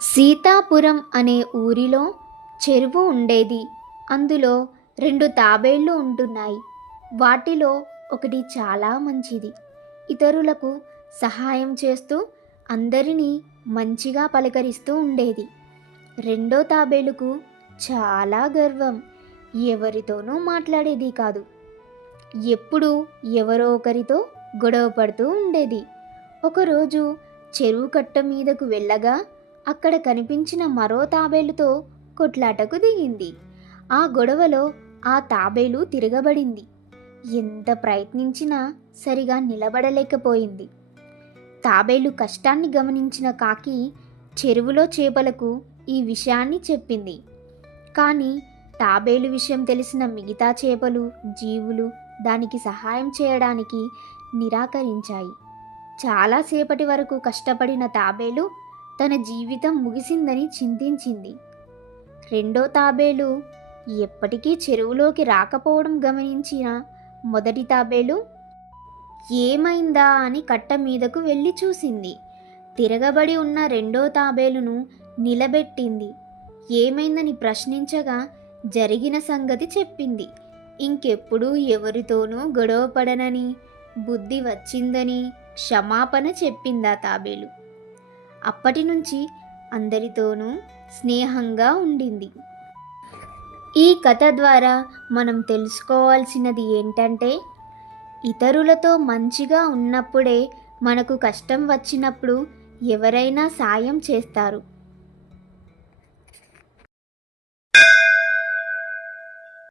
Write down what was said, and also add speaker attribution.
Speaker 1: సీతాపురం అనే ఊరిలో చెరువు ఉండేది. అందులో రెండు తాబేళ్ళు ఉంటున్నాయి. వాటిలో ఒకటి చాలా మంచిది. ఇతరులకు సహాయం చేస్తూ అందరినీ మంచిగా పలకరిస్తూ ఉండేది. రెండో తాబేలుకు చాలా గర్వం. ఎవరితోనూ మాట్లాడేది కాదు. ఎప్పుడూ ఎవరో ఒకరితో గొడవ పడుతూ ఉండేది. ఒకరోజు చెరువు కట్ట మీదకు వెళ్ళగా అక్కడ కనిపించిన మరో తాబేలుతో కొట్లాటకు దిగింది. ఆ గొడవలో ఆ తాబేలు తిరగబడింది. ఎంత ప్రయత్నించినా సరిగా నిలబడలేకపోయింది. తాబేలు కష్టాన్ని గమనించిన కాకి చెరువులో చేపలకు ఈ విషయాన్ని చెప్పింది. కానీ తాబేలు విషయం తెలిసిన మిగతా చేపలు జీవులు దానికి సహాయం చేయడానికి నిరాకరించాయి. చాలాసేపటి వరకు కష్టపడిన తాబేలు తన జీవితం ముగిసిందని చింతించింది. రెండో తాబేలు ఎప్పటికీ చెరువులోకి రాకపోవడం గమనించిన మొదటి తాబేలు ఏమైందా? అని కట్ట మీదకు వెళ్ళి చూసింది. తిరగబడి ఉన్న రెండో తాబేలును నిలబెట్టింది. ఏమైందని ప్రశ్నించగా జరిగిన సంగతి చెప్పింది. ఇంకెప్పుడు ఎవరితోనూ గొడవపడనని బుద్ధి వచ్చిందని క్షమాపణ చెప్పిందా తాబేలు. అప్పటి నుంచి అందరితోనూ స్నేహంగా ఉండింది. ఈ కథ ద్వారా మనం తెలుసుకోవాల్సినది ఏంటంటే ఇతరులతో మంచిగా ఉన్నప్పుడే మనకు కష్టం వచ్చినప్పుడు ఎవరైనా సాయం చేస్తారు.